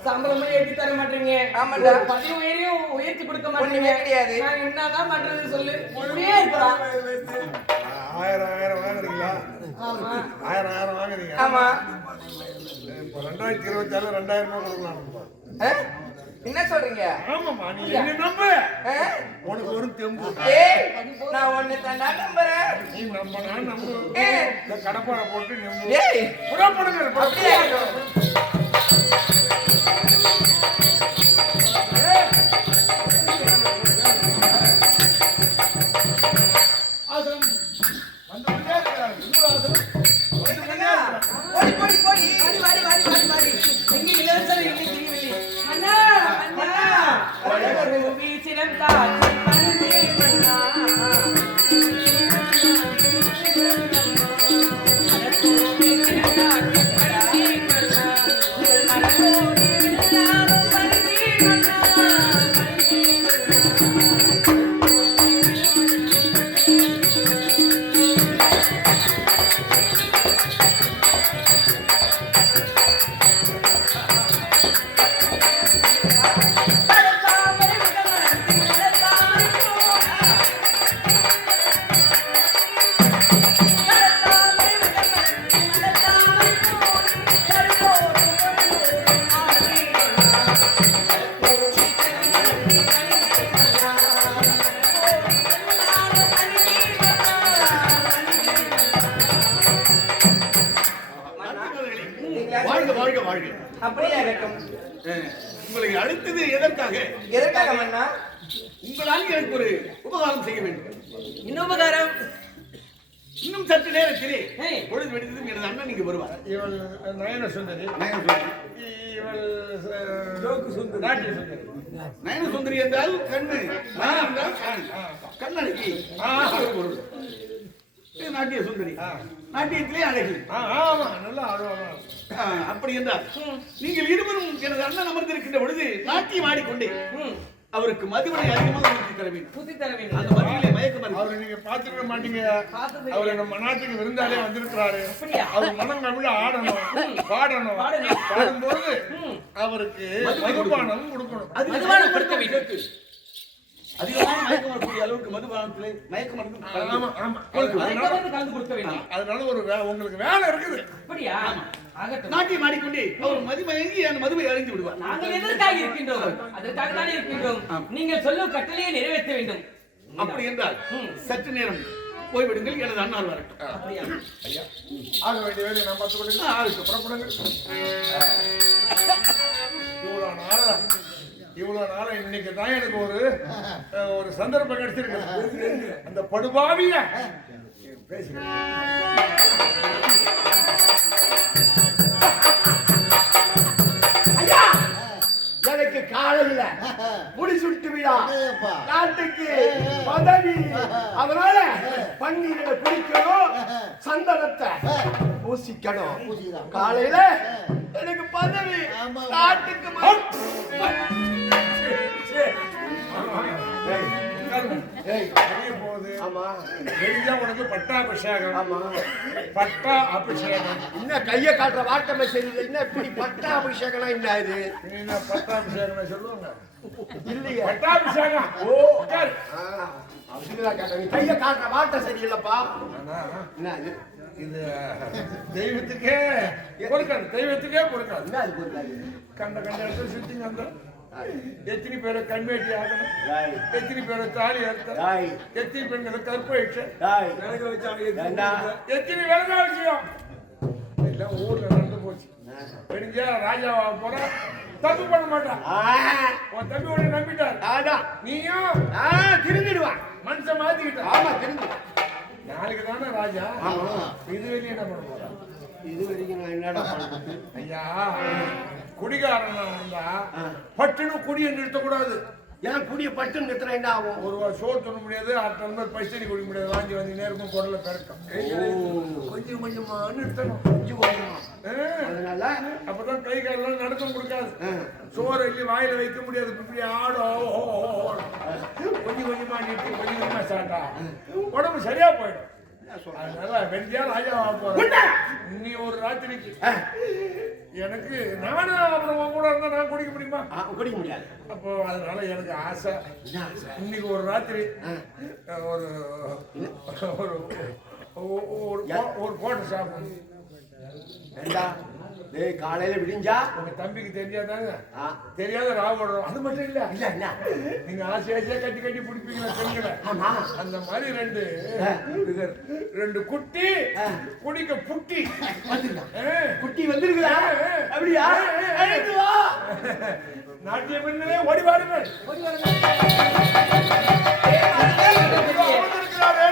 சம்பளமே ஏற்றி தர மாட்டீங்க. ஆமாண்டா. பதவி உயரையும் உயர்த்தி கொடுக்க ஒண்ணுமே மாட்டீங்க. கிடையாது. நான் என்னதான் பண்றது சொல்லு? இப்படியே இருக்கலாம். 1000 வாங்குறீங்களா? ஆமா 1000 வாங்குறீங்க. ஆமா. இப்போ 2024 2000 கொடுக்கலாம். என்ன சொல்றீங்க? ஆமாமா, நீ என்ன நம்பு, உனக்கு ஒரு தெம்பு. ஏய் நான் ஒண்ணு தாண்டா நம்புறேன். நீ நம்பனா நம்பு. ஏய் இந்த கடப்பாரை போட்டு நம்பு. ஏய் புறப்படுங்க. அப்படியே எங்க இளவரசர் எங்க தெரியவில்லை. அண்ணா அண்ணா ரூபி சிரம் தாக்கி மனதே மன்னா வாழ்க வாழ்க வாழ்க. அப்படியே இருக்கும். உங்களை அழைத்தது எதற்காக? எதற்காக மன்னா? உங்களால் எனக்கு ஒரு உபகாரம் செய்ய வேண்டும். என்ன உபகாரம்? இன்னும் சற்று நேரத்திலே ஏய். பொழுது வெடித்ததும் எனது அண்ணன் இங்கு வருவார். இவள் நயன சுந்தரி, இவள் நாட்டிய சுந்தரி. நயன சுந்தரி என்றால் கண்ணு, நயனம் என்றால் கண். கண்ணனுக்கு பொருள். இது நாட்டிய சுந்தரி, நாட்டியத்திலே அழகி. ஆமா, நல்லா ஆடுவாங்க. அப்படி என்றால் நீங்கள் இருவரும் எனது அண்ணன் அமர்ந்திருக்கின்ற பொழுது நாட்டியம் ஆடிக்கொண்டே அவருக்கு மதுவனை அதிகமாக ஊற்றி தர வேண்டும். புத்தி தர வேண்டும். அந்த மதுவிலே மயக்க மருந்து. அவரை நீங்க பாத்துக்க மாட்டீங்க. பார்த்தது அவரு நம்ம நாட்டுக்கு விருந்தாலே வந்திருக்கிறாரு. அப்படியா? அவர் மனம் கவிழ ஆடணும், பாடணும். பாடும்போது அவருக்கு மதுபானம் கொடுக்கணும். மதுபானம் கொடுக்க வேண்டும். அதிகமான மயக்கம் வரக்கூடிய அளவுக்கு மதுபானத்திலே மயக்க மருந்து ஆமா ஆமா. அதுக்கு கலந்து கொடுக்க வேண்டும். அதனால ஒரு உங்களுக்கு வேலை இருக்குது. அப்படியா? ஆகட்டும். நாட்டியம் ஆடிக்கொண்டே அவர் மதுமயங்கி அந்த மதுவை அறிந்து விடுவார். நாங்கள் எதற்காக இருக்கின்றோம்? அதற்காக தானே இருக்கின்றோம். நீங்கள் சொல்லும் கட்டளையை நிறைவேற்ற வேண்டும். அப்படி என்றால் சற்று நேரம் போய்விடுங்கள், எனது அண்ணார் வரட்டும். அப்படியா? ஐயா, ஆக வேண்டிய வேலையை நான் பார்த்து கொள்ளுங்க. ஆளுக்கு புறப்படுங்க. இவ்வளவு நாளா இன்னைக்கு தான் எனக்கு ஒரு சந்தர்ப்பம் கிடைச்சிருக்கு. அந்த படுபாவிய பேசுகிறேன். செய்தான் நாட்டுக்கு பதவி. அதனால பன்னீரை குடிக்கணும், சந்தனத்தை பூசிக்கணும். காலையில எனக்கு பதவி, நாட்டுக்கு உனக்கு பட்டாபிஷேகம். ஆமா, பட்டா அபிஷேகம். இன்னும் கைய காட்டுற வாட்டமே சரியில்லை. என்ன இப்படி பட்டாபிஷேகம்? என்ன இது பட்டாபிஷேகம் சொல்லுவாங்க இல்லையே. பட்டாபிஷேகம். ஓ கைய காட்டுற வாட்டம் சரியில்லைப்பா. என்ன இது தெய்வத்துக்கே கொடுக்காது, தெய்வத்துக்கே கொடுக்காது. என்ன அது கொடுக்காது? கண்ட இடத்துல சுத்தி வந்தோம். எத்தனை பேரை கண்வேட்டி ஆகணும், எத்தனை பேரை தாலி அறுத்த, எத்தனை பெண்களை கற்பழிச்சு, எத்தனை விலகா விஷயம் எல்லாம் ஊர்ல நடந்து போச்சு. பெருஞ்சா ராஜாவா போற தப்பு பண்ண மாட்டான். உன் தம்பி உடனே நம்பிட்டார். நீயும் திருந்திடுவான். மனுஷன் மாத்திக்கிட்ட. ஆமா, திரும்பி நாளைக்கு தானே ராஜா. இது வெளியே என்ன பண்ண போறா? இது வரைக்கும் நான் என்னடா பண்ண? ஐயா, குடிகாரனா இருந்தா பட்டுன்னு குடியை நிறுத்தக்கூடாது. ஏன் குடிய பட்டு நிறுத்தினா என்ன ஆகும்? ஒரு சோறு துண்ண முடியாது, அடுத்த மாதிரி பைசடி குடிக்க முடியாது. வாங்கி வந்து நேரமும் குரல பிறக்கும். கொஞ்சம் கொஞ்சமா நிறுத்தணும். கொஞ்சம் கொஞ்சமா. அதனால அப்பதான் கை காலெல்லாம் நடக்கம் கொடுக்காது. சோறு எல்லி வாயில வைக்க முடியாது. இப்படி ஆடும். கொஞ்சம் கொஞ்சமா நிறுத்தி கொஞ்சம் கொஞ்சமா சாட்டா உடம்பு சரியா போயிடும். அதனால வெடிஞ்சா ராஜா போற. நீ ஒரு ராத்திரிக்கு எனக்கு நானும் அப்புறம் உன் கூட இருந்தா நான் குடிக்க முடியுமா? குடிக்க முடியாது. அப்போ அதனால எனக்கு ஆசை. இன்னைக்கு ஒரு ராத்திரி ஒரு ஒரு போட்டு சாப்பிடணும். காலையில விடிஞ்சா உங்க தம்பிக்கு தெரியாதாங்க? தெரியாத ராவோடுறோம். அது மட்டும் இல்ல, இல்ல நீங்க ஆசை ஆசையா கட்டி கட்டி பிடிப்பீங்களா பெண்களை? அந்த மாதிரி ரெண்டு குட்டி குடிக்க புட்டி குட்டி வந்திருக்குதா? அப்படியா? நாட்டிய பெண்ணே ஓடி வாருங்கள்.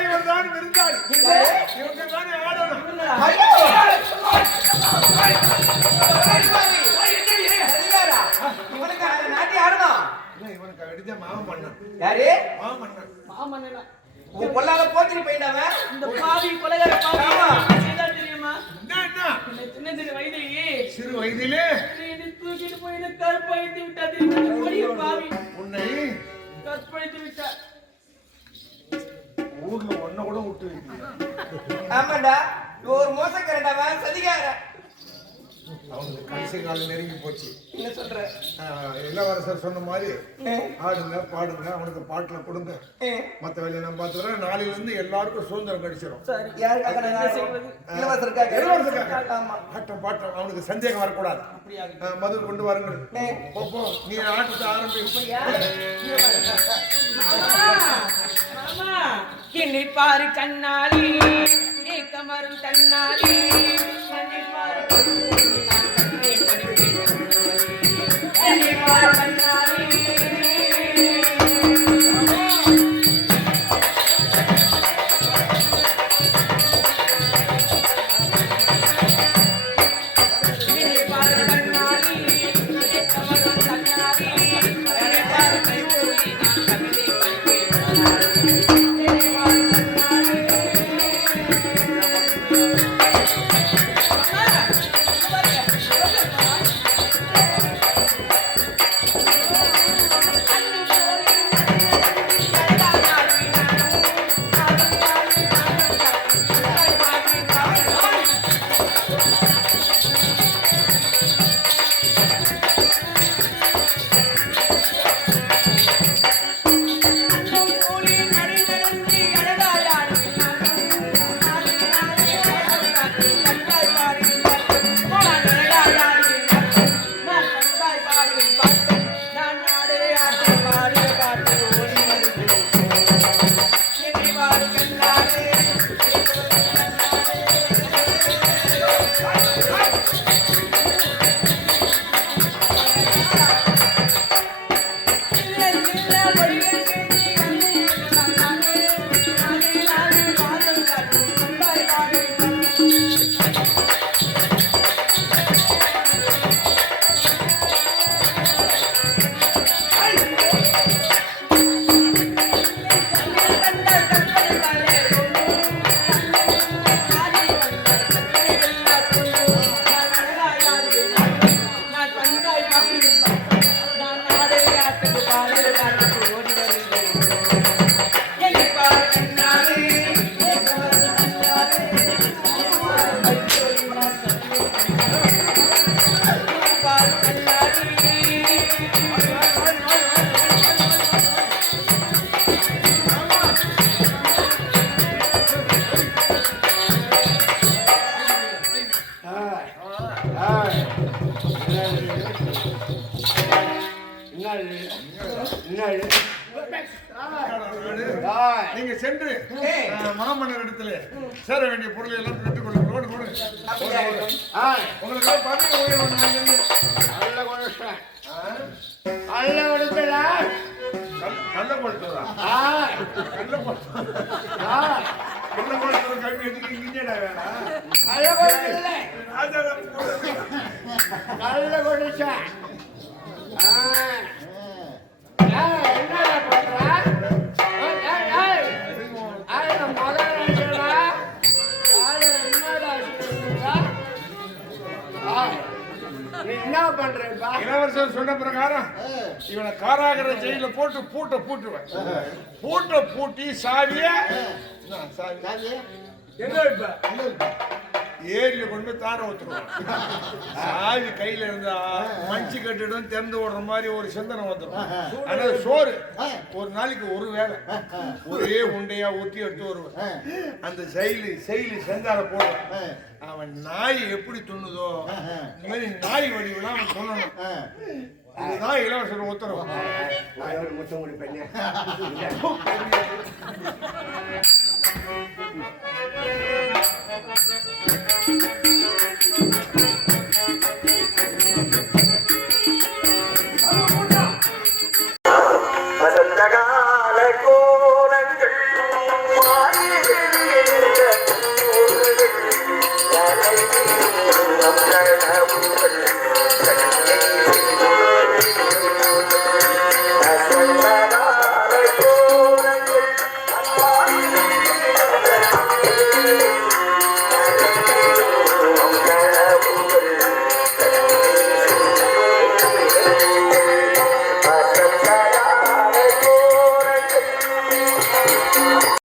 இவர்தான் விருந்தாள். இவங்க தானே ஆடணும். இவனுக்கு அடிச்ச மாமன் பண்ணான். யாரு? மாமன் பண்ணான். மாமன்னா உன் கொல்லாத போத்திரி போயிட்டாவ. இந்த பாவி கொலைகார பாவி செய்தா தெரியுமா? என்ன சின்ன சின்ன வயதிலேயே சிறு வயதிலே என்னை தூக்கிட்டு போய் கற்பழித்து விட்டா தெரியுமா? கொடிய பாவி உன்னை கற்பழித்து விட்டா. ஊர்ல ஒன்ன கூட விட்டு வைக்கல. ஆமாண்டா, ஒரு மோசக்காரண்டாவ, சதிகார. அவனுக்கு கடைசி காலம் நெருங்கி போச்சு. என்ன சொல்ற? இளவரசர் சொன்ன மாதிரி ஆடுங்க பாடுங்க, அவனுக்கு பாட்டுல கொடுங்க, மத்த வேலையை நான் பார்த்துக்கிறேன். நாளையில இருந்து எல்லாருக்கும் சுதந்திரம் கிடைச்சிடும். யாருக்காக என்ன செய்வது? இளவரசருக்காக. இளவரசருக்காக. ஆமா. ஆட்டம் பாட்டம் அவனுக்கு சந்தேகம் வரக்கூடாது. மது கொண்டு வாருங்கள். போ நீ ஆட்டத்தை ஆரம்பி. மாமா என்னை பாரு கண்ணாடி, நீ கமரும் தன்னாடி, என்னை பாரு என்னை பாரு கண்ணாடி. நீங்க சென்று மாமன்னர் இடத்துல சேர வேண்டிய பொருளை எல்லாம் பெற்றுக் கொள்ளுங்கள். உங்களுக்கு பதவி உயர்வு நல்ல கொடுத்தா கள்ள கொடுத்ததா கள்ள கொடுத்தது கல்வி எதுக்கு இங்கேடா வேணாம் நல்ல கொடுச்சா என்னடா பண்ற என்ன பண்றா இளவரசர் சொன்ன பிரகாரம் இவனை காராகிற ஜெயில போட்டு பூட்டுவேன். பூட்டி சாவிய ஏரியில கொண்டு போய் தார ஊத்துருவான். சாவி கையில இருந்தா மஞ்சு கட்டிடும் திறந்து ஓடுற மாதிரி ஒரு சிந்தனை வந்துடும். ஆனா சோறு ஒரு நாளைக்கு ஒரு வேளை ஒரே உண்டையா ஊத்தி எடுத்து வருவேன். அந்த செயலி செஞ்சால போடுவேன். அவன் நாய் எப்படி துண்ணுதோ இந்த மாதிரி நாய் வடிவெல்லாம் அவன் சொல்லணும். இதுதான் இளவரசர் உத்தரவு. முத்தமுடி பெண்ணே